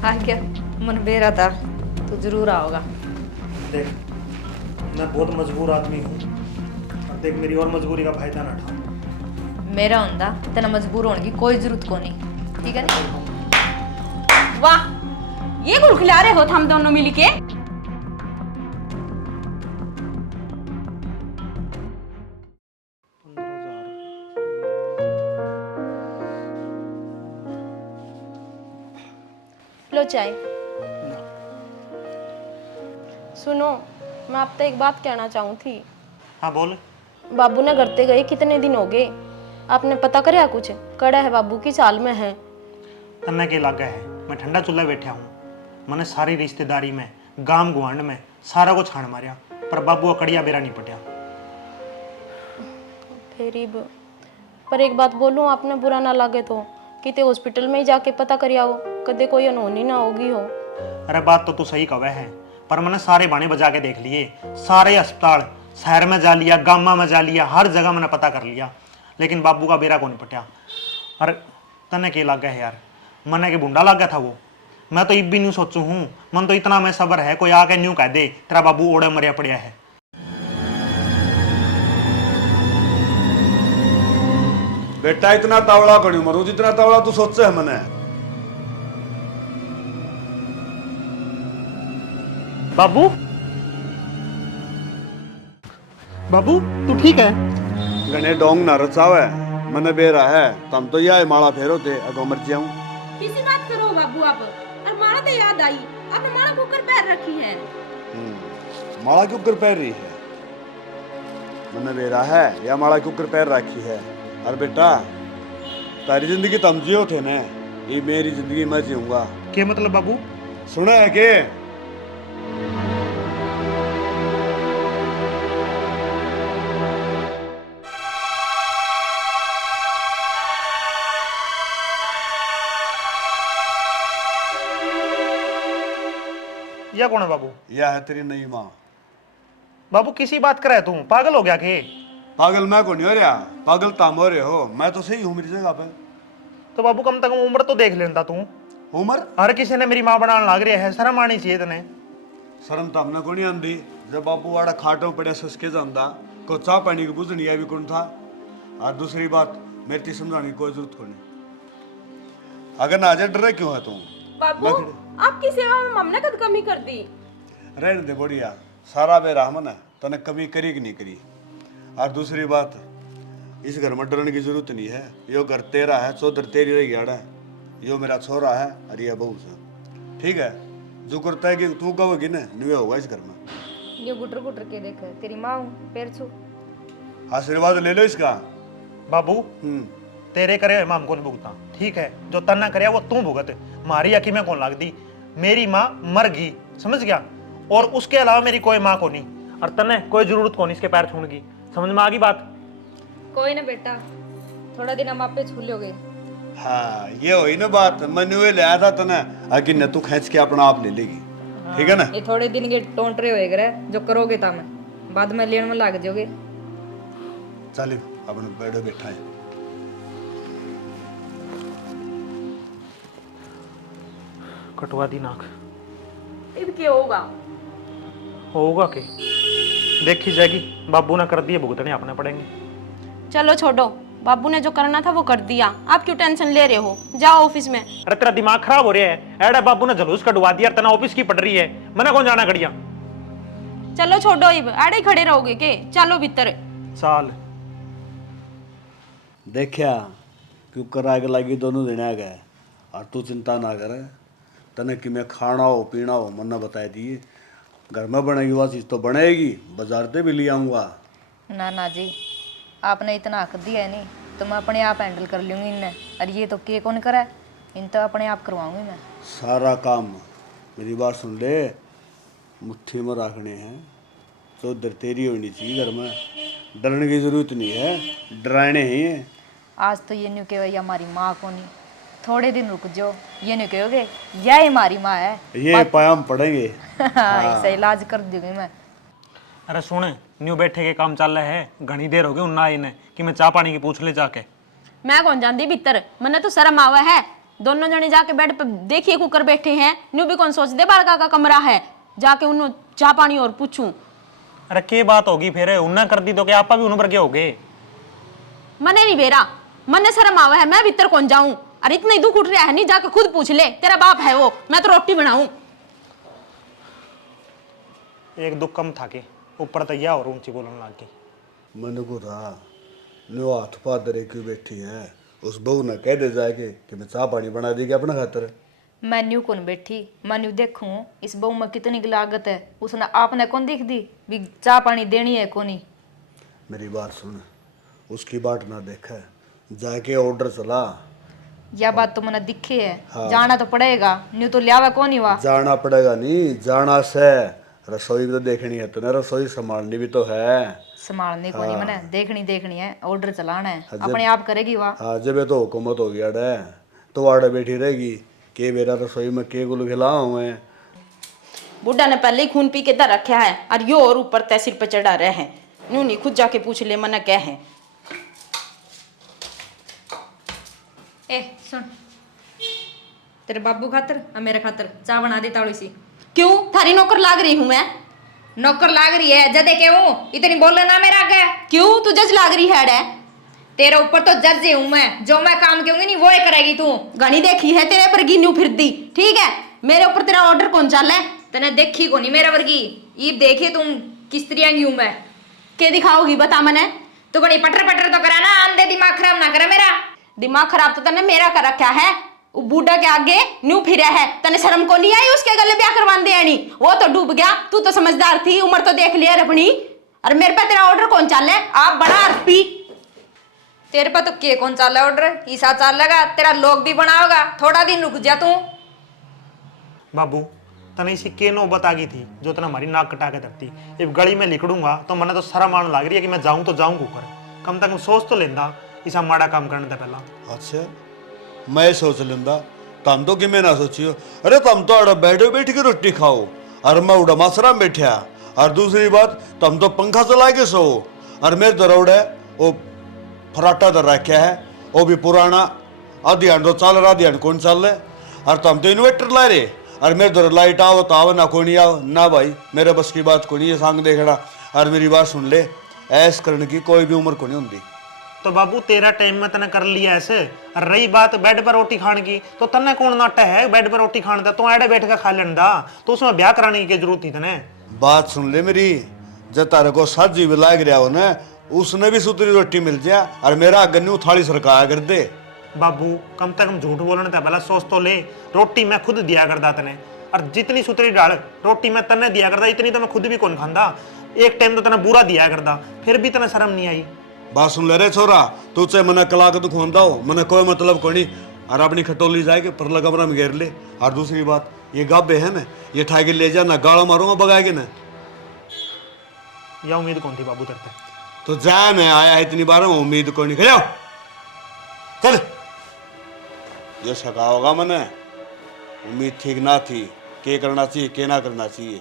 आ क्या मन बेरा था, तो जरूर आओगा। देख, मैं बहुत मजबूर आदमी हूँ और देख मेरी और मजबूरी का फायदा ना उठा। मेरा हुंदा तेना मजबूर होने की कोई जरूरत को नहीं, ठीक है ना? वाह, ये गुल खिला रहे हो हम दोनों मिल के। लो चाय। सुनो, मैं आपसे एक बात कहना चाहूँ थी। हाँ बोल। बाबू ने घर ते गए कितने दिन हो गए, आपने पता करया कुछ? कड़ा है बाबू की चाल में है। तन्ने के लागा है, मैं ठंडा चूल्हा बैठा हूँ। मैंने सारी रिश्तेदारी में, गांव गुआंढ में सारा को छाण मारिया, पर बाबू अकड़िया बेरा नहीं पटिया। पर एक बात बोलूं, आपने बुरा ना लगे तो किते हॉस्पिटल में ही जाके पता करिया हो, कदे कोई अनहोनी ना होगी हो। अरे बात तो तू सही कवे है, पर मैंने सारे बाणे बजा के देख लिए। सारे अस्पताल शहर में जा लिया, गामा में जा लिया, हर जगह मैंने पता कर लिया, लेकिन बाबू का बेरा को नहीं पटिया। अरे तने के लग गया है यार, मने के बुंडा लग गया था वो। मैं तो इब भी नहीं सोचू हूँ, मन तो इतना मैं सबर है कोई आके न्यू कह दे तेरा बाबू ओढ़े मरिया पड़िया है। बेटा इतना तावड़ा कड़ू मरू जितना तावड़ा तू सोचे है मने। बाबू, बाबू तू ठीक है? गने डोंग ना रचावे मने बेरा है, तम तो यह माला फेरो थे अगो मर जाऊं। किसी बात करो बाबू आप, और माला तो याद आई, आपने माला कुकर पैर रखी है। माला क्यों कर पैर रही है? मने बेरा है या माला क्यों कर पैर रखी है? अरे बेटा, तारी जिंदगी तम जियो थे ने, ये मेरी जिंदगी मैं जीऊंगा। क्या मतलब बाबू? सुना है के? यह कौन है बाबू? यह है तेरी नई माँ। बाबू किसी बात कर रहा है तू? पागल हो गया के? पागल मैं को नहीं हो रहा, पागल ताम हो रहे हो। मैं तो सही हूँ मेरी जगह पे। तो बाबू कम से कम उम्र तो देख लेता तू। उम्र? हर किसी ने मेरी माँ बनाने लग रही है, शर्म आनी चाहिए तने। शर्म तो हमने को नहीं आंदी। जब बापू वाड़ा खाटों पड़े ससके जांदा को चाह पानी की बुझनी है भी कौन था। और दूसरी बात मेरी ती समझाने की कोई जरूरत को नहीं। अगर ना डरे क्यों है तू? बाबू, आपकी सेवा में हमने कद कमी कर दी? रहने दे बढ़िया, सारा बेरहमन है, तने कमी करी कि नहीं करी। और दूसरी बात, इस घर में डरने की जरूरत नहीं है। यो घर तेरा है, चौधर तेरी रही गाड़ा है। यो मेरा छोरा है और ये बहू से, ठीक है? जो करता है कि तू कहोगी ना नहीं होगा इस घर में। ये गुटर गुटर के देख, तेरी माँ हूँ, पैर छू। आशीर्वाद ले लो इसका। बाबू तेरे करे मां कौन भुगता, ठीक है? जो तन्ना करे वो तू भुगत। मारी अखी में कौन लाग दी? मेरी माँ मर गई, समझ गया? और उसके अलावा मेरी कोई माँ को नहीं, और तन्ने कोई जरूरत को नहीं इसके पैर छूने की। समझ में आ गई बात? कोई ना बेटा, थोड़ा दिन हम आप पे छू लोगे। हाँ ये हुई ना बात, मैंने ले आया था तना, आगे न तू खींच के अपना आप ले लेगी, ठीक है ना? ये थोड़े दिन के टोंटरे होए करे जो करोगे तम बाद में लेने में लाग जाओगे। चल अपने बैठो बैठा है। कटवा दी नाक। अब क्या होगा? होगा के देखी जाएगी। बाबू ने कर दिए, भुगतने अपने पड़ेंगे। चलो छोड़ो, बाबू ने जो करना था वो कर दिया, आप क्यों टेंशन ले रहे हो? जाओ ऑफिस में। अरे तेरा दिमाग खराब हो रहा है? एडा बाबू ने जलूस कटवा दिया, तना ऑफिस की पड़ रही है, मैंने कौन जाना कड़िया? चलो छोड़ो, इब आड़े ही खड़े रहोगे के? चलो भीतर। साल देखा क्यों करा के लगी दोनों दिन आ गए। और तू चिंता ना करे, तने कि मैं खाना हो पीना हो मन्ना बता दिए। घर में बनेगी वह चीज़ तो बनेगी, बाजार से भी ले आऊँगा। ना ना जी, आपने इतना हक दिया है नहीं तो मैं अपने आप हैंडल कर लूँगी इन्हें। और ये तो के कौन करा, इन तो अपने आप करवाऊंगी मैं सारा काम। मेरी बात सुन ले, मुट्ठी में रखने हैं तो डर तेरी होनी चाहिए घर में। डरने की जरूरत नहीं है, डराने ही है। आज तो ये नहीं कहो हमारी माँ को नहीं, थोड़े दिन रुक जाओ, ये नहीं कहोगे यह हमारी माँ है। ये पायाम पड़ेंगे। इसका इलाज कर दूंगी मैं। अरे सुन, न्यू बैठे के काम चल रहा है, घनी देर हो गई उन्ना इन्हें कि मैं चाह पानी की पूछ ले जाके। मैं कौन जानती भीतर, मन्ने तो शर्म आवा है। दोनों जने जाके बेड पे देखिए कुकर बैठे हैं, न्यू भी कौन सोच दे बालका का कमरा है, जाके उन्होंने चाह पानी और पूछूं। अरे के बात होगी फिर उन्ना कर दी तो क्या आपा भी उन पर के हो गए? मने नहीं बेरा, मने शर्म आवा है, मैं भीतर कौन जाऊं? अरे इतना ही दुख उठ रहा है, नहीं जाके खुद पूछ ले, तेरा बाप है वो, मैं तो रोटी बनाऊं। एक दुख कम था के ऊपर तैयार और ऊंची बोलने लग गई। मैंने को था नो हाथ पादरे क्यों बैठी है, उस बहू ने कह दे जाके कि मैं चाह पानी बना देगी अपना खातर। मैं न्यू कौन बैठी, मैं न्यू देखूं इस बहू में कितनी लागत है, उसने आपने कौन दिख दी भी चाह पानी देनी है कोनी। मेरी बात सुन, उसकी बाट ना देखा, जाके ऑर्डर चला। यह बात तो मैंने दिखी है। जाना तो पड़ेगा, न्यू तो लियावा कौन ही हुआ। जाना पड़ेगा नहीं, जाना से रसोई भी तो देखनी है, तो ना रसोई संभालनी भी तो है। संभालने को नहीं, मैंने देखनी है, ऑर्डर चलाना है, अपने आप करेगी वाह। हाँ जब ये तो हुकूमत हो गया डे, तो आड़े बैठी रहेगी के मेरा रसोई में के गुल खिलाओ मैं। बुढ़ा ने पहले ही खून पी के दर रखा है, और यो और ऊपर तहसील पे चढ़ा रहे हैं, न्यू नहीं खुद जाके पूछ ले मना क्या है। ए सुन, तेरे बाबू खातर और मेरे खातर चाय बना दे तावड़ी सी। क्यों, थारी नौकर लाग रही हूं मैं? नौकर लाग रही है जदे के हूँ, इतनी बोले ना मेरा आगे। क्यों, तू जज लाग रही है? तेरे ऊपर तो जज ही हूँ मैं, जो मैं काम कहूंगी नहीं वो ही करेगी तू। घनी देखी है तेरे पर गिन्नू फिर दी, ठीक है? मेरे ऊपर तेरा ऑर्डर कौन चल है? तने देखी को नहीं मेरा वर्गी, ईब देखी तुम किस तरह की हूँ मैं। के दिखाओगी बता मने? तू बड़ी पटर पटर तो करा ना, आंधे दिमाग खराब ना करे मेरा। दिमाग खराब तो तने मेरा कर रखा है, वो बूढ़ा के आगे न्यू फिरा है, तने शर्म को नहीं आई उसके गले ब्याह करवान दे नहीं? वो तो डूब गया, तू तो समझदार थी, उम्र तो देख लिया अपनी। और मेरे पे तेरा ऑर्डर कौन चल है? आप बड़ा आरपी। तेरे पे तो के कौन चाल है ऑर्डर, ईसा चाल लगा, तेरा लोग भी बनाओगा, थोड़ा दिन रुक जा तू। बाबू तने इसी के नो बता गई थी जो तना हमारी नाक कटा के धरती, इब गली में लिखड़ूंगा तो मने तो शर्म आने लग रही है कि मैं जाऊं तो जाऊं कुकर, कम तक सोच तो लेंदा इसा माड़ा काम करने से पहला। अच्छा मैं सोच लेंदा, तुम तो कि मैं ना सोचियो। अरे तुम तो अड़ा बैठो बैठ के रोटी खाओ, और मैं उड़ा मासरा में बैठा, और दूसरी बात तुम तो पंखा चला के सो, और मेरे दरोड़ है वो फराटा दर रखा है, वो भी पुराना, आधी हंड तो चल रहा, आधी हंड कौन चल रहे, और तुम तो इन्वर्टर ला रहे, और मेरे दर लाइट आओ तो आओ ना कोई आओ ना भाई, मेरे बस की बात को नहीं है सांग देखना। और मेरी बात सुन ले, ऐस करने की कोई भी उम्र को नहीं होती। तो बाबू तेरा टाइम में तने कर लिया ऐसे, और रही बात बेड पर रोटी खाने की, तो तने कौन नाटा है बेड पर रोटी खाने का, तो आड़े बैठ कर खा लेने दा, तो उसमें ब्याह कराने की जरूरत थी तने। बात सुन ले मेरी, जब तारे को सब्जी भी लाग रहा हो ना, उसने भी सुतरी रोटी मिल जाए, और मेरा गन्नू थाली सरकाया कर दे। बाबू कम से कम झूठ बोलने था पहला सोच तो ले, रोटी मैं खुद दिया करता तने, और जितनी सुतरी डाल रोटी मैं तने दिया करता, इतनी तो मैं खुद भी कौन खांदा, एक टाइम तो तने बुरा दिया करता, फिर भी तने शर्म नहीं आई। बात सुन ले रे छोरा, तू चाहे मना कला के तू खोंदा हो, मना कोई मतलब को नहीं, और अपनी खटोली जाके परला कमरा में घेर ले। और दूसरी बात, ये गाबे है ना, ये ठा के ले जा ना, गाड़ा मारूंगा बगाएगे ना। या उम्मीद कौन थी बाबू तेरे पे? तो जा मैं आया है इतनी बार, उम्मीद को नहीं खड़े हो। चल ये सका होगा मने, उम्मीद ठीक ना थी, के करना चाहिए के ना करना चाहिए।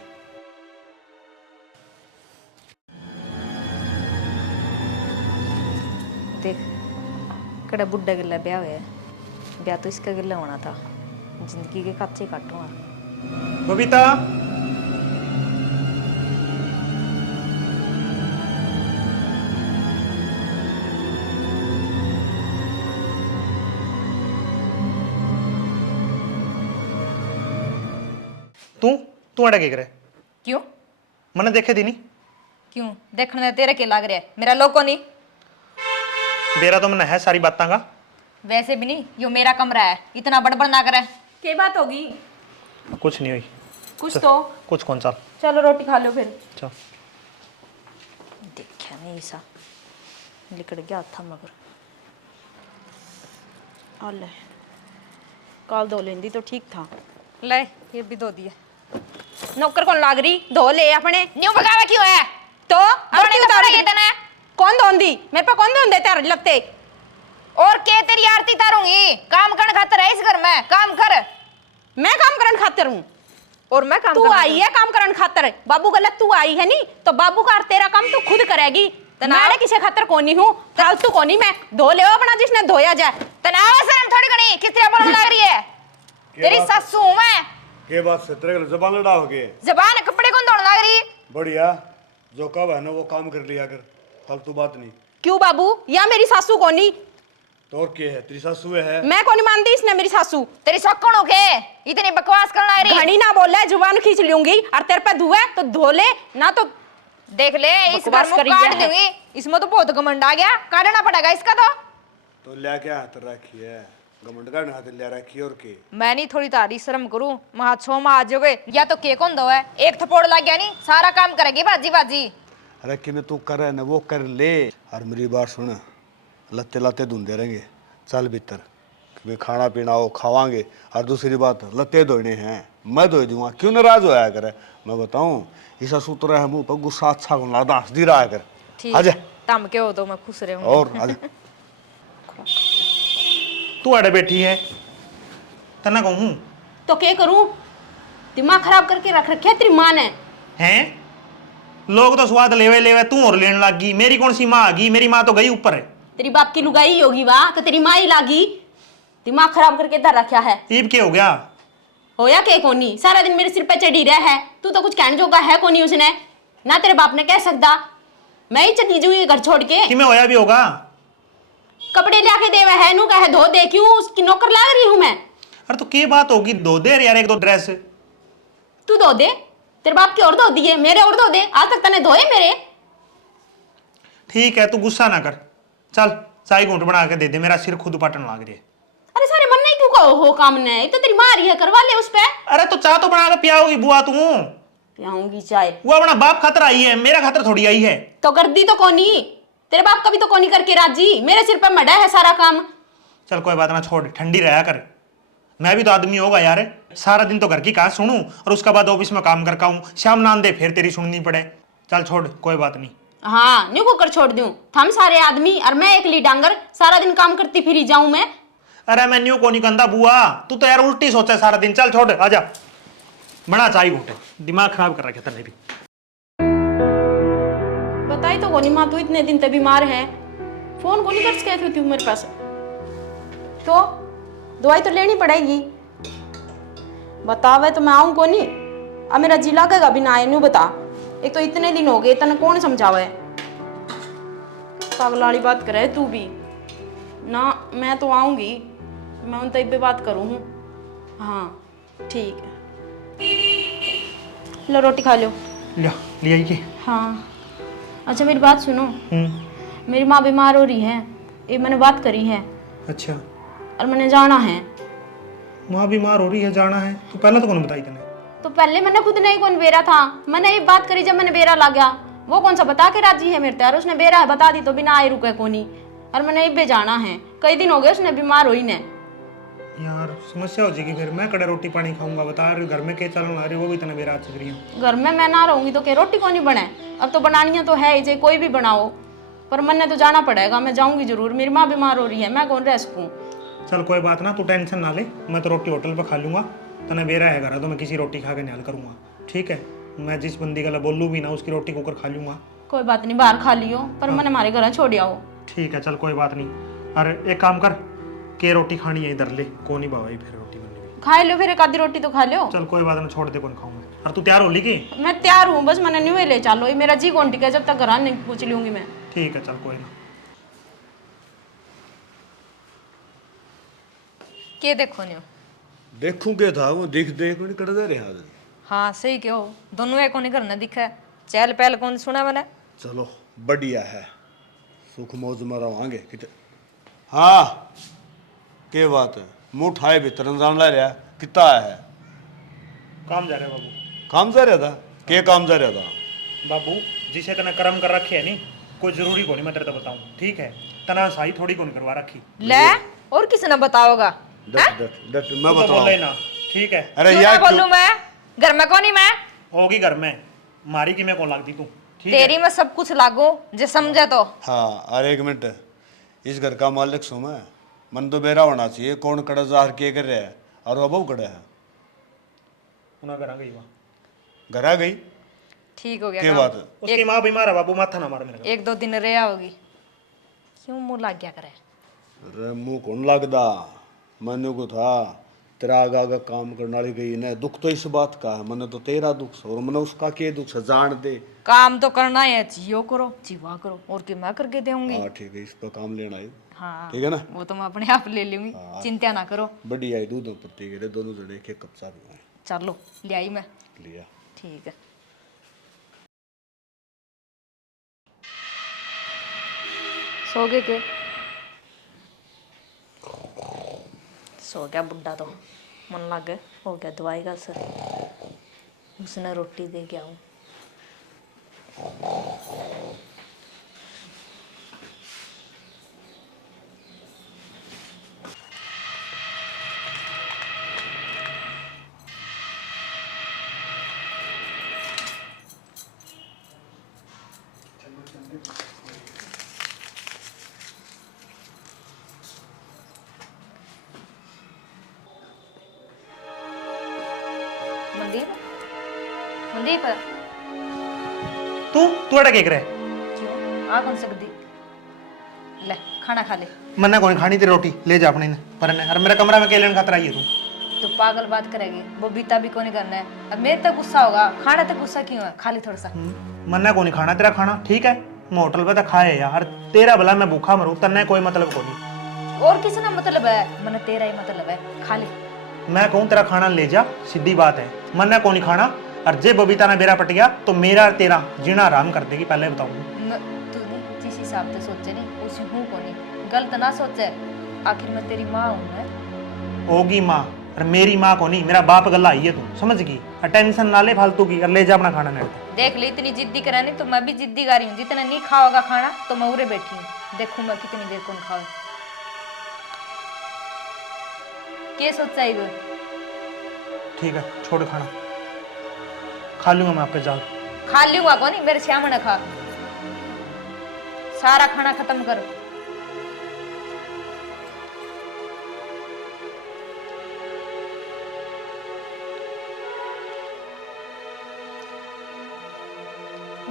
देख कड़ा बुढ़ा गिल्ला ब्याह हुआ है, ब्याह तो इसका गिल्ला होना था, जिंदगी के कच्चे काटूंगा। बबीता तू तू अड़ा के करे? क्यों मैंने देखे थी नहीं। क्यों देखने में तेरे के लाग रहा है, मेरा लोग को नहीं। बेरा तो मैंने है सारी बातां का। वैसे भी नहीं, यो मेरा कमरा है, इतना बड़बड़ ना करे। क्या बात होगी? कुछ नहीं हुई, कुछ तो कुछ कौन चल चलो रोटी खा लो फिर। चल। देखा नहीं ऐसा लिकड़ गया था मगर। अल्ले काल धो लेंदी तो ठीक था। ले ये भी धो दिया। नौकर कौन लाग रही, धो ले अपने। न्यू भगावा क्यों है? तो आरती उतार के देना है। कौन धोंदी? मेरे पे कौन धोंदे तेरे लगते? और के तेरी आरती तारूंगी, काम करने खातर है इस घर में, काम कर। मैं काम करन खातिर हूँ और मैं काम तू आई है काम करन खातिर। बाबू गलत तू आई है नी, तो बाबू का और तेरा काम तू खुद करेगी। मैं किसी खातर कोनी हूँ, फालतू कोनी मैं। धो ले अपना जिसने धोया जाए। तनाव शर्म थोड़ी घनी किस तरह बोलने लग रही है? तेरी सासू हूं मैं। के बात से तेरे जबान लड़ा हो गए? जबान कपड़े कौन धोने लग रही? बढ़िया, जो कब है ना वो काम कर लिया कर, फालतू बात नहीं। क्यों बाबू, या मेरी सासू कोनी? तो और क्या है, तेरी सासू है? मैं कोनी मानती इसने मेरी सासू। तेरी सौकण हो के इतनी बकवास करने लग रही? घड़ी ना बोले, जुबान खींच लूंगी। और तेरे पे धुए तो धो ले ना, तो देख ले इस घर बकवास में करी काट है। दूंगी। इसमें तो बहुत घमंड आ गया, काटना पड़ेगा इसका तो लिया क्या हाथ रखी है, घमंड का हाथ लिया रखी और के? मैं नहीं थोड़ी तारी शर्म करूं, महा 6 माह आ जाओगे या तो के कौन दो है, एक थप्पड़ लग गया नहीं सारा काम करेगी बाजी बाजी। अरे कि तू कर ना वो कर ले। और मेरी बात सुन, लत्ते लत्ते धुंधे रहेंगे, चल भीतर वे खाना पीना हो खावांगे। और दूसरी बात, लत्ते धोने हैं, मैं धो दूंगा, क्यों नाराज होया करे? मैं बताऊं, ऐसा सूत्र है मुंह पर गुस्सा अच्छा को लादा हंस दी रहा कर। आजा तम के हो तो मैं खुश रहूं। और आजा। तू अड़े बैठी है, तना कहूँ तो क्या करूं? दिमाग खराब करके रख रखे तेरी माँ ने। हैं? लोग तो स्वाद लेवे लेवे, तू और लेने लग गई। मेरी कौन सी माँ आ गई? मेरी माँ तो गई ऊपर है। तेरी बाप की लुगाई ही होगी वाह, कि तेरी माँ ही लागी। दिमाग खराब करके इधर रखा है। ईब के हो गया? होया के कोनी, सारा दिन मेरे सिर पे चढ़ी रहा है। तू तो कुछ कहने जोगा है कोनी उसने, ना तेरे बाप ने कह सकता। मैं ही चली जाऊँ ये घर छोड़ के। कि मैं होया भी होगा? कपड़े लिया के देवा है, नू कहे धो दे, क्यों उसकी नौकर लग रही हूं मैं? अरे तो क्या बात होगी, धो दे यार एक दो ड्रेस। तू धो दे, तेरे बाप की और धो दिए, मेरे और धो दे। आज तक तने धोए मेरे? ठीक है, तू गुस्सा ना कर, चल चाय घूंट बना के दे दे, मेरा सिर खुद पाटन लग रही है। अरे सारे मन नहीं क्यों कहो हो काम ने, ये तो तेरी माँ रही है, करवा ले उस पे। अरे तो चाय तो बना के पियाओगी बुआ तू? पियाऊंगी चाय? वो अपना बाप खातर आई है, मेरा खातर थोड़ी आई है। तो कर दी तो कोनी, तेरे बाप कभी तो कोनी करके राजी, मेरे सिर पे मड़ा है सारा काम। चल कोई बात ना, छोड़, ठंडी रहा कर। मैं भी तो आदमी होगा यार, सारा दिन तो घर की कहा सुनूं और उसके बाद ऑफिस में काम करका हूँ, शाम नान दे फिर तेरी सुननी पड़े। चल छोड़, कोई बात नहीं। हाँ, न्यू को कर छोड़ दूं, हम सारे आदमी और मैं एकली डांगर सारा दिन काम करती फिरी जाऊं मैं। अरे मैं न्यू को नहीं कंधा बुआ, तू तो यार उल्टी सोचा सारा दिन। चल छोड़, आजा बना चाय घूटे, दिमाग खराब कर रखे तने भी। बताई तो कोनी माँ, तू इतने दिन तक बीमार है, फोन को नहीं कर सके थी मेरे पास, तो दवाई तो लेनी पड़ेगी। बतावे तो मैं आऊं कोनी, अब मेरा जी लागेगा भी ना आए, न्यू बता। एक तो इतने दिन हो गए, तने कौन समझावे? पागल वाली बात करे तू भी ना। मैं तो आऊंगी, मैं उन तब पे बात करूँ। हाँ ठीक है, लो रोटी खा लो। ले आइए। हाँ अच्छा मेरी बात सुनो, मेरी माँ बीमार हो रही है, ये मैंने बात करी है। अच्छा, और मैंने जाना है। माँ बीमार हो रही है, जाना है? तो पहले तो कौन बताई तने? तो पहले मैंने खुद नहीं कौन बेरा था, मैंने ये बात करी जब मैंने बेरा ला गया। वो कौन सा बता के राजी है मेरे तैयार, उसने बेरा बता दी तो बिना आए रुके कोनी। और मैंने ये जाना है, कई दिन हो गए उसने बीमार हुई ने। यार समस्या हो जाएगी फिर, मैं कड़े रोटी पानी खाऊंगा, बता रही घर में क्या चलन आ रही, वो भी तने बेरा चल रही है। घर में मैं ना रहूंगी तो क्या रोटी को नहीं बने? अब तो बनानी तो है ही, कोई भी बनाओ, पर मैंने तो जाना पड़ेगा, मैं जाऊंगी जरूर। मेरी माँ बीमार हो रही है, मैं कौन रह सकूं? चल कोई बात ना, तू टेंशन ना ले, मैं तो रोटी होटल पे खा लूंगा। तने बेरा है घर तो मैं किसी रोटी खा के निहाल करूंगा, ठीक है? मैं जिस बंदी का बोलूँ भी ना उसकी रोटी कुकर खा लूंगा। कोई बात नहीं, बाहर खा लियो, पर मैंने हमारे घर छोड़ आओ। ठीक है चल कोई बात नहीं। अरे एक काम कर, के रोटी खानी है इधर ले, कौन ही बाबा फिर रोटी बननी भी। खा लो फिर, एक आधी रोटी तो खा लो। चल कोई बात नहीं, छोड़ दे, कौन खाऊंगा। और तू तैयार हो ली की? मैं तैयार हूँ, बस मैंने न्यू ले चलो, ये मेरा जी कौन टिका जब तक घर नहीं पूछ लूंगी मैं। ठीक है चल कोई ना। के देखो न्यू? देखूं क्या था, वो देख देख नहीं कर दे रहे। हाँ सही क्यों, दोनों एक कोनी करना दिखा है, चहल पहल कौन सुना मैंने। चलो बढ़िया है, सुख मौज में रवांगे कित। हाँ के बात है, मुंह उठाए भीतर जान ला रहा कितना है? काम जा रहे बाबू। काम जा रहा था? के काम जा रहा था? बाबू जिसे तना कर्म कर रखे है नी, कोई जरूरी को नहीं मैं तेरे तो बताऊं, ठीक है? तना सही थोड़ी को नहीं करवा रखी। ले और किसने बताओगा? डट डट डट मैं तू तो बताऊं। बोले ना, ठीक है? अरे क्यों यार ना बोलूं मैं? घर में कौन ही मैं? होगी घर में, मारी की मैं कौन लगती तू, ठीक तेरी है? में सब कुछ लागू जे समझे तो। हाँ अरे एक मिनट, इस घर का मालिक सो मैं, मन तो बेरा होना चाहिए, कौन कड़ा जार के कर रहा है और वो बहु कड़ा है। उना घर आ गई वहाँ, घर आ गई? ठीक हो गया क्या काम। बात है? उसकी माँ बीमार है बाबू, माथा ना मार मेरे को। एक दो दिन रह आओगी, क्यों मुंह लग गया करे? अरे मुंह कौन लगदा, मैंने को था तेरा आगा आगा काम करने वाली गई ने, दुख तो इस बात का है, मैंने तो तेरा दुख से और मैंने उसका के दुख से जान दे। काम तो करना है, जियो करो जीवा करो, और क्या मैं करके दूंगी। हाँ ठीक है, इस पर काम लेना है। हाँ ठीक है ना, वो तो मैं अपने आप ले लूंगी, चिंता ना करो। बढ़िया है, दूध पत्ती गिरे दोनों जने एक एक कप चाय पिलाएं। चलो ले आई मैं। लिया। ठीक है। सो गए के? सो गया बुड्ढा तो, मन लग गया, हो गया दवाई का असर। उसने रोटी दे के आऊं। मनदीप, मनदीप तू तू एड़ा के करे? क्यों आ कौन सकती? ले खाना खा ले। मन्ने कौन खानी तेरी रोटी, ले जा अपनी ने पर ने। और मेरा कमरा में केलन खातर आई है तू? तो पागल बात करेगी, वो बीता भी कौन करना है। अब मेरे तक गुस्सा होगा, खाना तक गुस्सा क्यों है? खा ले थोड़ा सा। मन्ने कौन खाना तेरा खाना, ठीक है मैं होटल पे तो खाए यार, तेरा भला मैं भूखा मरूं तन्ने कोई मतलब को नहीं। और किसी ना मतलब है, मैंने तेरा ही मतलब है, खा ले। मैं कहूँ तेरा खाना ले जा, सीधी बात है। मन्ने कौन खाना, और जे बबीता ने बेरा पट गया तो मेरा और तेरा जीना आराम कर देगी, पहले बताऊँ। तू नहीं जिस हिसाब से सोचे नहीं उसी हूँ को नहीं, गलत ना सोचे। आखिर मैं तेरी माँ हूँ। मैं होगी माँ, और मेरी माँ को नहीं, मेरा बाप गला आई है तू, समझ गई? टेंशन ना ले फालतू की, और ले जा अपना खाना। नहीं देख ले, इतनी जिद्दी करा नहीं तो मैं भी जिद्दी कर रही हूँ। जितना नहीं खाओगा खाना तो मैं उरे बैठी हूँ, देखूँ मैं कितनी देर कौन खाओ। क्या सोचा है इधर? ठीक है छोड़ खाना, खा लूंगा मैं आपके जाल। खा लूंगा कौन, मेरे श्याम ने खा, सारा खाना खत्म कर।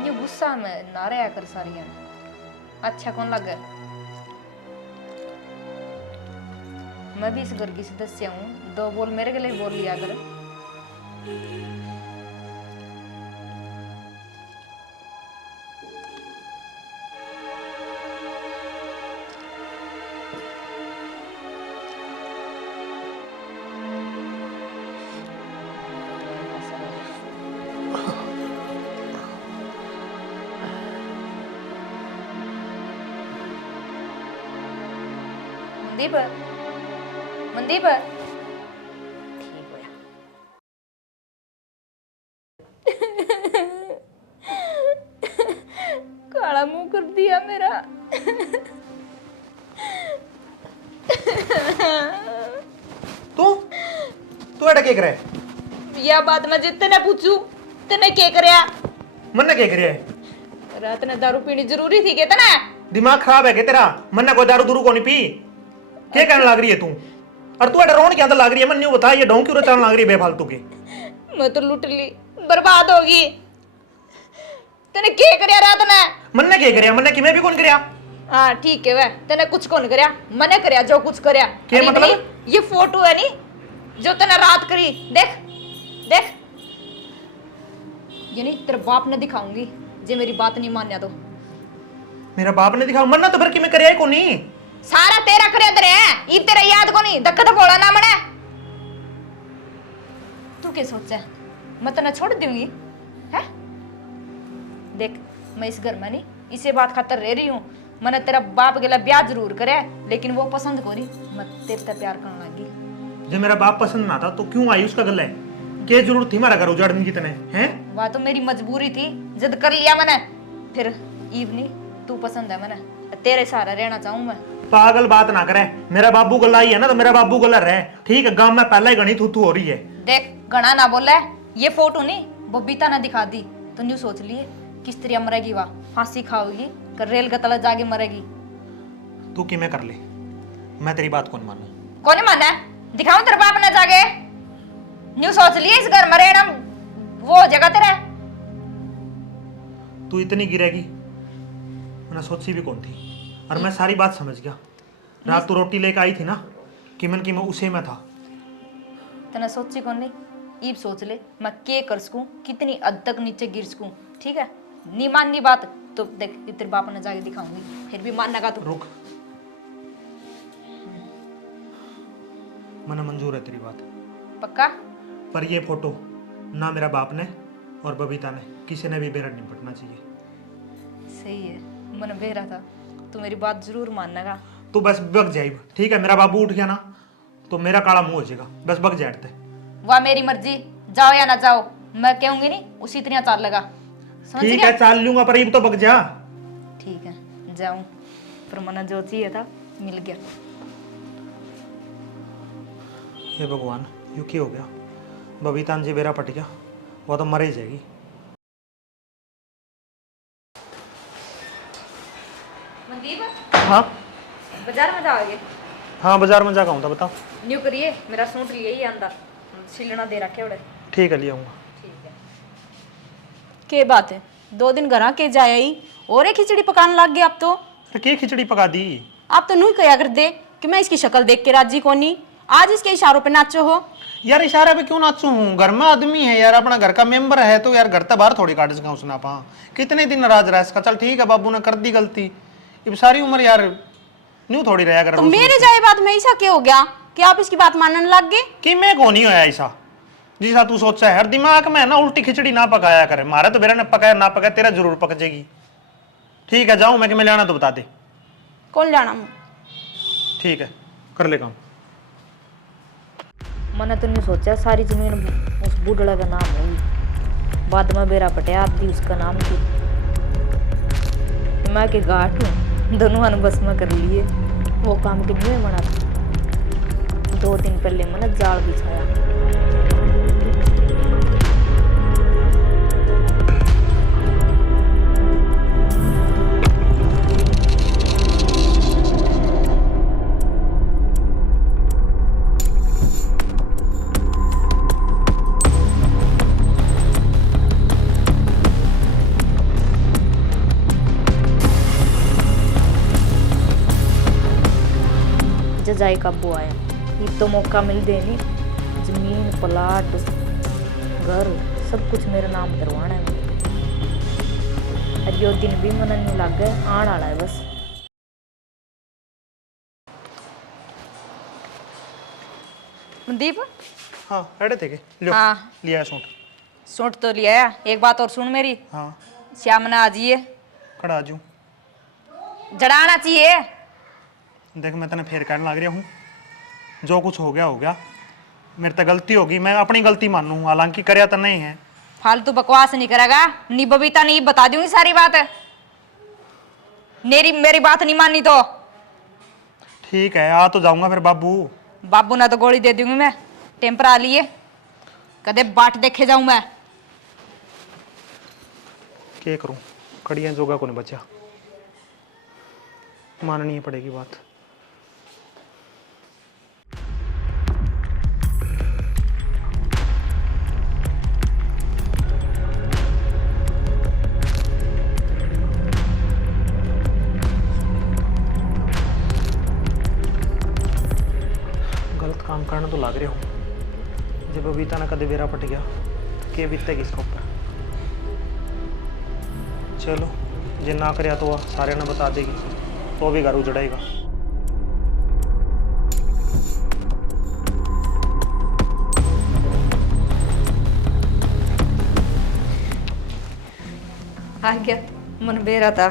ये गुस्सा में ना रहा कर सारी है। अच्छा कौन लग गया? मैं भी इस घर की सदस्य हूँ, दो बोल मेरे के लिए बोल लिया कर। मनदीप, मनदीप ठीक होया। काला मुंह कर दिया मेरा। तू तू एड़ा के करे? यह बात मैं जितने पूछू तने के करया? मन्ने के करे? रात ने दारू पीनी जरूरी थी के तना? दिमाग खराब है क्या तेरा? मन्ने कोई दारू दूरू को नहीं पी, क्या कहने लग रही है तू? और तू एड़ा रोन क्या लग रही है? मन नहीं बता, ये ढोंग क्यों चलने लग रही है बेफालतू की? मैं तो लुट ली, बर्बाद होगी। तने के करया रात ने? मन्ने के करया? मन्ने किमें भी कौन करया? हाँ ठीक है, वह तने कुछ कौन करया, मने करया जो कुछ करया। क्या अरे मतलब? नहीं, ये फोटो है नी जो तने रात करी, देख देख। ये नहीं तेरे बाप ने दिखाऊंगी, जे मेरी बात नहीं मान्या तो। मेरा बाप ने दिखा, मन्ना तो फिर किमें करया को नहीं? सारा तेरा करया तेरे है, ये तेरा याद को नहीं, धक्का तो बोला ना मने। तू क्या सोचा मैं तने छोड़ दूंगी है? देख मैं इस घर में नहीं इसे बात खातर रह रही हूँ। मैंने तेरा बाप के लिए ब्याह जरूर करे, लेकिन वो पसंद को नहीं, मैं तेरे से प्यार करने लगी। जब मेरा बाप पसंद ना था तो क्यों आई उसका गला है? क्या जरूरत थी हमारा घर उजाड़ने की तने हैं? वह तो मेरी मजबूरी थी, जिद कर लिया मैंने। फिर ईव नहीं तू पसंद है, मैंने तेरे सहारा रहना चाहूँ मैं। पागल बात ना करे, मेरा बाबू गला ही है ना तो मेरा बाबू गला रहे, ठीक है? गांव में पहले ही घनी थू हो रही है। देख घना ना बोला, ये फोटो नहीं बबीता ने दिखा दी तो न्यू सोच लिए किस तरह मरेगी, वाह फांसी खाओगी कर रेल का तला जाके मरेगी। तू कि मैं कर ले, मैं तेरी बात कौन मानू? कौन माना है? दिखाऊं तेरे बाप ने जाके? न्यू सोच लिए इस घर में रहना वो जगह तेरा। तू इतनी गिरेगी मैंने सोची भी कौन थी, और मैं सारी बात समझ गया। रात तू रोटी लेके आई थी ना, कीमन की मैं उसे में था। तना सोची कौन नहीं, ईब सोच ले मैं के कर सकूं, कितनी हद तक नीचे गिर सकूं। ठीक है, नहीं माननी बात तो देख तेरे बाप ने जाके दिखाऊंगी, फिर भी मानना तो रुक, मना मंजूर है तेरी बात, पक्का। पर ये फोटो ना मेरा बाप ने और बबीता ने किसी ने भी बेरड नहीं पटना चाहिए। सही है, मन बेरा था, तू मेरी बात जरूर मानना का। तू बस बग जाइब, ठीक है? मेरा बाबू उठ गया ना तो मेरा काला मुंह हो जाएगा, बस बग जाते। वाह मेरी मर्जी, जाओ या ना जाओ, मैं कहूंगी नहीं उसी तरह चाल लगा, समझ ठीक गया? है चाल लूंगा, पर अब तो बग जा। ठीक है जाऊं, पर मना जो चाहिए था मिल गया। हे भगवान, यू क्या हो गया? बबीता जी बेरा पट गया, वो तो मर ही जाएगी। मनदीप, हाँ बाजार में जाओगे? हाँ, बाजार में जाकर था, बताओ। न्यू करिए, मेरा सूट लिए ही अंदर सिलना दे रखे उड़े। ठीक है, ले आऊँगा। ठीक है। के बात है, 2 दिन घर के जाया ही और एक खिचड़ी पकाने लग गए। अब तो अरे के खिचड़ी पका दी? आप तो नहीं कहा कर दे कि मैं इसकी शक्ल देख के राजी को नहीं, आज इसके इशारों पे नाचो हो। यार इशारे पे क्यों नाचू हूँ? घर में आदमी है यार, अपना घर का मेंबर है, तो यार घर तक बाहर थोड़ी काट सका उसने पा। कितने दिन नाराज रहा इसका? चल ठीक है, बाबू ने कर दी गलती, अब सारी उम्र यार न्यू थोड़ी रहा कर। तो मेरे जाए बात में ऐसा क्या हो गया कि आप इसकी बात मानने लग गए? कि मैं कौन ही होया ऐसा जिसा तू सोचा है? हर दिमाग में ना उल्टी खिचड़ी ना पकाया करे। मारे तो मेरा ने पकाया ना पकाया, तेरा जरूर पक जाएगी। ठीक है, जाऊं मैं कि मैं लेना तो बता दे। कौन जाना? ठीक है, कर ले काम। मैंने तो नहीं सोचा सारी जमीन उस बूढ़ड़ा का नाम होगी, बाद में बेरा पटिया आदि उसका नाम थी। मैं के गाठ हूँ, दोनों ने बस में कर लिए। वो काम के नहीं मना था। 2 दिन पहले मैंने जाल बिछाया। जाए काबू आया, ये तो मौका मिल दे नहीं, जमीन प्लाट घर सब कुछ मेरा नाम करवाना है। और यो दिन भी मन नहीं लग गए, आने वाला है बस। मनदीप, हाँ रेडे थे के लो। हाँ लिया सूट। सूट तो लिया है, एक बात और सुन मेरी। हाँ श्याम ने आ जाइए, खड़ा जू। जड़ाना चाहिए। देख मैं तेने फेर कहने लग रहा हूँ, जो कुछ हो गया, मेरे तो गलती होगी, मैं अपनी गलती मानूँ, हालांकि करया तो नहीं है। फालतू बकवास नहीं करेगा, नी बबीता नहीं बता दूंगी सारी बात। मेरी बात नहीं मानी तो ठीक है, आ तो जाऊंगा फिर। बाबू ना तो गोली दे दूंगी मैं, टेम्पर आ लिए कदे बाट देखे जाऊं मैं। क्या करूं, कड़ियां जोगा को नहीं बचा, माननी पड़ेगी बात। गलत काम करना तो लग रहा हूँ। जब बबीता ना कदे बेरा पट गया, के बीतेगी इसके ऊपर। चलो जे ना करया तो सारे ने बता देगी, तो भी घर उजड़ेगा। आ गया, मन बेरा था,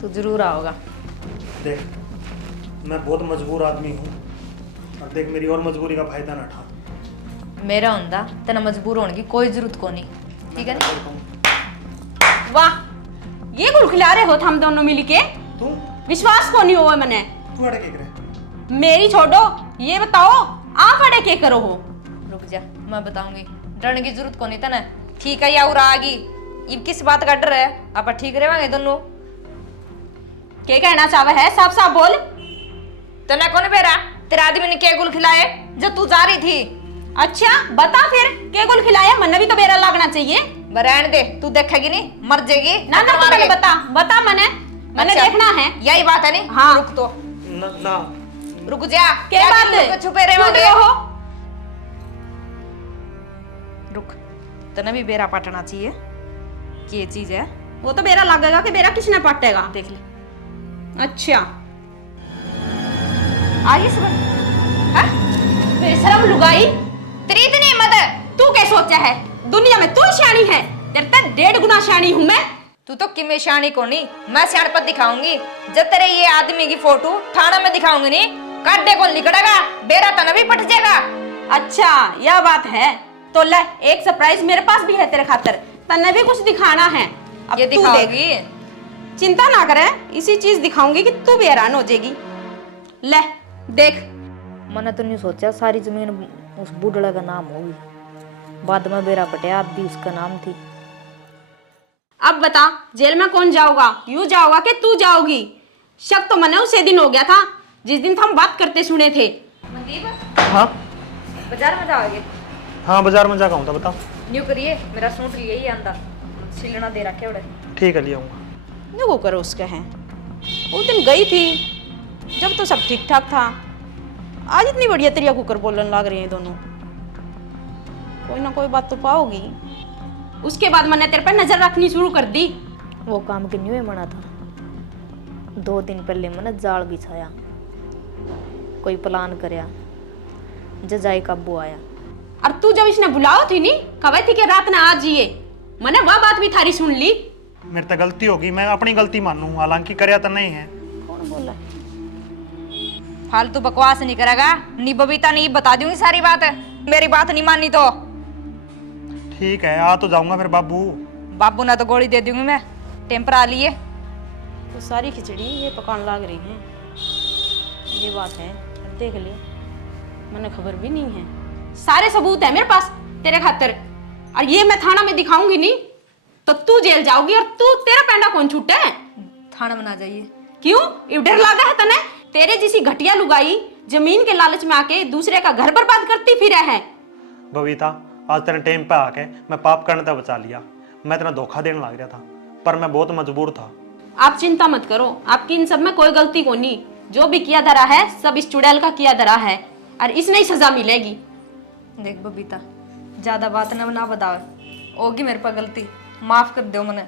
तू जरूर आओगा। देख मैं बहुत मजबूर आदमी हूँ, और देख मेरी और मजबूरी का फायदा ना उठा। मेरा हुंदा तेना मजबूर होने की कोई जरूरत को नहीं, ठीक है ना? वाह, ये गुल खिला रहे हो हम दोनों मिलके? तू विश्वास को नहीं हुआ मैंने। तू अड़े के करे? मेरी छोड़ो, ये बताओ आप अड़े के करो हो? रुक जा, मैं बताऊंगी, डरने की जरूरत को नहीं था। ठीक है या उरा आगी, ये किस बात का डर है? आप ठीक रहेंगे दोनों? क्या कहना चाहे है, साफ साफ बोल। तना कौन बेरा, तेरा आदमी ने क्या गुल खिलाए जब तू जा रही थी? अच्छा बता फिर, क्या गुल खिलाया? मन भी तो बेरा लगना चाहिए। रहने दे, तू देखेगी नहीं, मर जाएगी। ना ना मार पहले के। बता बता, मैंने अच्छा, देखना है। यही बात है नहीं? हाँ। रुक तो। ना रुक जा। क्या बात तुम लोग है? छुपे रहे क्यों होंगे? रहो? रुक, तने भी बेरा पाटना चाहिए कि ये चीज है। वो तो बेरा लगेगा कि बेरा किसने पटेगा। देख ले। अच्छा, आइए समझ। हाँ? बेशरम लुगाई, तेरी इतनी हिम्मत है? तू क्या सोचा है? दुनिया में तू ही शानी है, तेरे तक 1.5 गुना शानी हूं मैं। तू तो किमे शानी को नहीं, मैं सियाणपत दिखाऊंगी। जब तेरे ये आदमी की फोटो थाना में दिखाऊंगी नहीं, काटे को निकलेगा, बेरा तना भी पट जाएगा। अच्छा, यह बात है। तो ले, एक सरप्राइज मेरे पास भी है तेरे खातिर। तन्ने भी कुछ दिखाना है। अब ये तू दिखाओगी? देख। चिंता ना करे, इसी चीज दिखाऊंगी कि तू भी हैरान हो जाएगी। ले देख। मैंने तो नहीं सोचा सारी जमीन उस बुढ़ड़ा का नाम होगी। बाद में बेरा पटिया अब भी उसका नाम थी। अब बता, जेल में कौन जाओगा? यू जाओगा कि तू जाओगी? शक तो मने उसे दिन हो गया था जिस दिन हम बात करते सुने थे। मनदीप, हाँ बाजार में जाओगे? हाँ, बाजार में जाकर था, बताओ। न्यू करिए, मेरा सूट लिए ही आंदा सिलना दे रखे उड़े। ठीक है, ले आऊँगा। जो वो करो उसके हैं। उस दिन गई थी जब तो सब ठीक ठाक था। आज इतनी बढ़िया तरिया कुकर बोलने लग रहे हैं दोनों। कोई ना कोई बात तो पाओगी। उसके बाद मैंने तेरे पर नजर रखनी शुरू कर दी। वो काम के न्यू मना था। 2 दिन पहले मैंने जाल बिछाया, कोई प्लान करया, जजाई काबू आया। और तू जब इसने बुलाओ थी नी, कहे थी कि रात ना आ जाइए, मैंने वह बात भी थारी सुन ली। मेरे तो गलती होगी, मैं अपनी गलती मानूं, हालांकि करया तो नहीं है। कौन बोला? फालतू बकवास नहीं करेगा। नी बबीता नहीं बता दूंगी सारी बात। मेरी बात नहीं मानी तो ठीक है, आ तो जाऊंगा फिर बाबू। बाबू ना तो गोली दे दूंगी मैं। टेम्पर आ लिए। तो सारी खिचड़ी ये पकाने लग रही है। ये बात है, देख ले, मैंने खबर भी नहीं है। सारे सबूत है मेरे पास तेरे खातिर, और ये मैं थाना में दिखाऊंगी नहीं तो तू जेल जाओगी। और तू, तेरा पैंडा कौन छूटे है? थाना में ना जाइए। क्यों? ये डर लगा है तने? तेरे जैसी घटिया लुगाई जमीन के लालच में आके दूसरे का घर बर्बाद करती फिर है। बबीता, आज तेरे टाइम पे आके मैं पाप करने तक बचा लिया। मैं तेरा धोखा देने लग रहा था, पर मैं बहुत मजबूर था। आप चिंता मत करो, आपकी इन सब में कोई गलती को नहीं। जो भी किया धरा है सब इस चुड़ैल का किया धरा है, और इसने ही सजा मिलेगी। देख बबीता, ज्यादा बात ना बताओ। होगी मेरे पर गलती, माफ कर दो मैंने। आप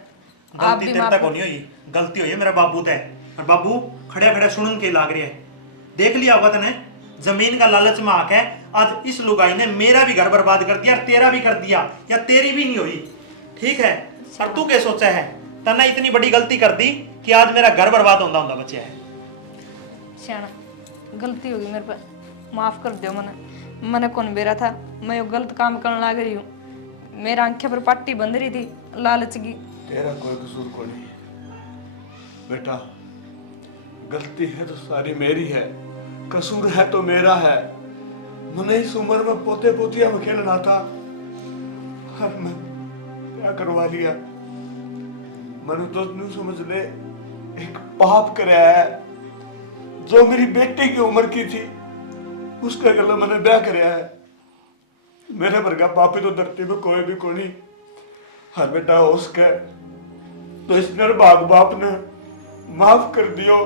गलती भी तेरे माफ तक होनी हुई, गलती हुई है मेरा बाबू तय। और बाबू खड़े खड़े सुनन के लाग रहे है। देख लिया होगा तने, जमीन का लालच में आके आज इस लुगाई ने मेरा भी घर बर्बाद कर दिया और तेरा भी कर दिया, या तेरी भी नहीं हुई। ठीक है, और तू क्या सोचा है? तने इतनी बड़ी गलती कर दी कि आज मेरा घर बर्बाद होता बचा है। सियाना, गलती होगी मेरे पर, माफ कर दो मैंने कौन बेरा था। मैं यो गलत काम करने लग रही हूँ। मेरा आंखें पर पट्टी बंध रही थी लालच की। तेरा कोई कसूर को नहीं बेटा, गलती है तो सारी मेरी है, कसूर है तो मेरा है। मैंने इस उम्र में पोते पोतिया में खेलना था, और मैं क्या करवा लिया। मैंने तो नहीं समझ ले, एक पाप कराया है। जो मेरी बेटी की उम्र की थी उसके गले मैंने ब्याह कराया है। मेरे वर्गा पापी तो धरती में कोई भी कोनी। हर बेटा उसके तो इस निर्भाग बाप ने माफ कर दियो।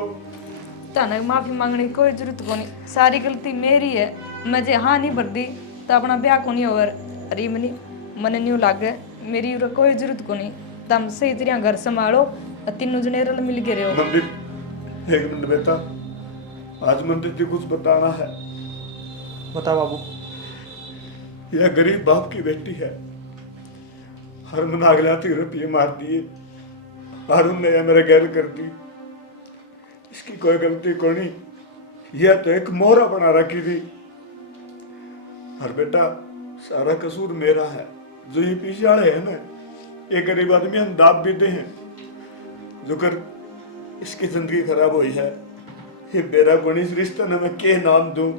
तने माफी मांगने की कोई जरूरत को नहीं, सारी गलती मेरी है। मैं जे हाँ नहीं भर दी तो अपना ब्याह को नहीं होवर। अरे मनी मने न्यू लागे, मेरी उरे कोई जरूरत को नहीं। तम सही तरह घर संभालो और तीनों जने रल मिल के रहो। मम्मी एक मिनट बेटा, आज मन तुझे कुछ बताना है। बता बाबू। यह गरीब बाप की बेटी है, हर मन अगलाती रुपये मार दिए, हारून ने मेरे गैर कर दी। इसकी कोई गलती को नहीं, यह तो एक मोहरा बना रखी थी। हर बेटा सारा कसूर मेरा है। जो ये पीछे वाले है ना, ये गरीब आदमी हम दाब भी दे हैं, जो कर इसकी जिंदगी खराब हुई है। ये मेरा गुण इस रिश्ते ने मैं के नाम दूं,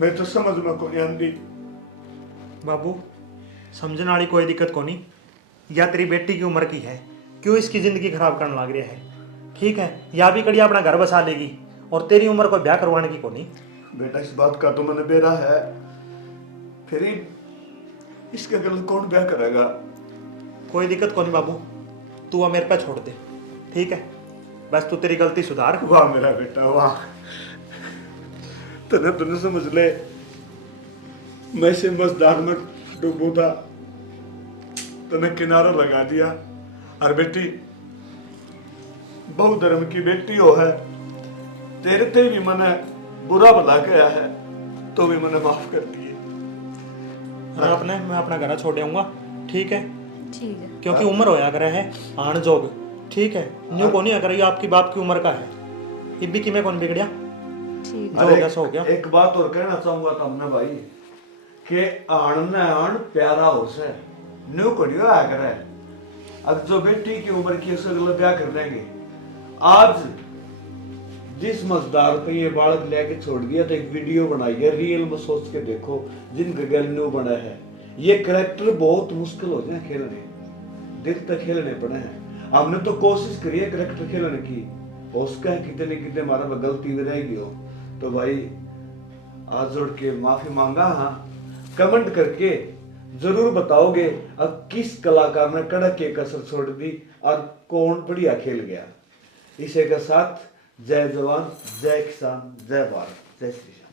मैं तो समझ में को नहीं आती। बाबू समझने वाली कोई दिक्कत को नहीं, या तेरी बेटी की उम्र की है, क्यों इसकी जिंदगी खराब करने लग रही है। ठीक है, या भी कड़िया अपना घर बसा लेगी, और तेरी उम्र को ब्याह करवाने की को नहीं। बेटा इस बात का तो मैंने बेरा है, फिर इसके गल कौन ब्याह करेगा। कोई दिक्कत को नहीं बाबू, तू मेरे पे छोड़ दे। ठीक है, बस तू तेरी गलती सुधार। वाह मेरा बेटा वाह, तने समझ ले, मैं से मजदार में डूबू था, तने किनारा लगा दिया। और बेटी, बहु धर्म की बेटी हो है, तेरे ते भी मैंने बुरा भला गया है, तो भी मैंने माफ कर दिए। मैं अपना घर छोड़ आऊंगा, ठीक है? ठीक है। क्योंकि उम्र होया करे है आन जोग, ठीक है? न्यू को नहीं अगर ये आपकी बाप की उम्र का है, इब्बी की मैं कौन बिगड़िया, ठीक जो हो गया सो हो गया। एक बात और कहना चाहूंगा तुमने भाई, कि आन न आन प्यारा हो से न्यू को नहीं आया करे। अब जो बेटी की उम्र की उससे अगला ब्याह कर लेंगे। आज जिस मजदार पे ये बालक लेके छोड़ दिया तो एक वीडियो बनाई है, रियल में सोच के देखो, जिनका गल न्यू बना है, ये करेक्टर बहुत मुश्किल हो जाए खेलने, दिल तक खेलने पड़े हैं। हमने तो कोशिश करी है करेक्टर खेलने की, उसका कितने कितने हमारा गलती में रहेगी हो, तो भाई आज जोड़ के माफी मांगा। हाँ, कमेंट करके जरूर बताओगे अब किस कलाकार ने कड़क के कसर छोड़ दी और कौन बढ़िया खेल गया। इसी के साथ जय जवान, जय किसान, जय भारत, जय श्री राम।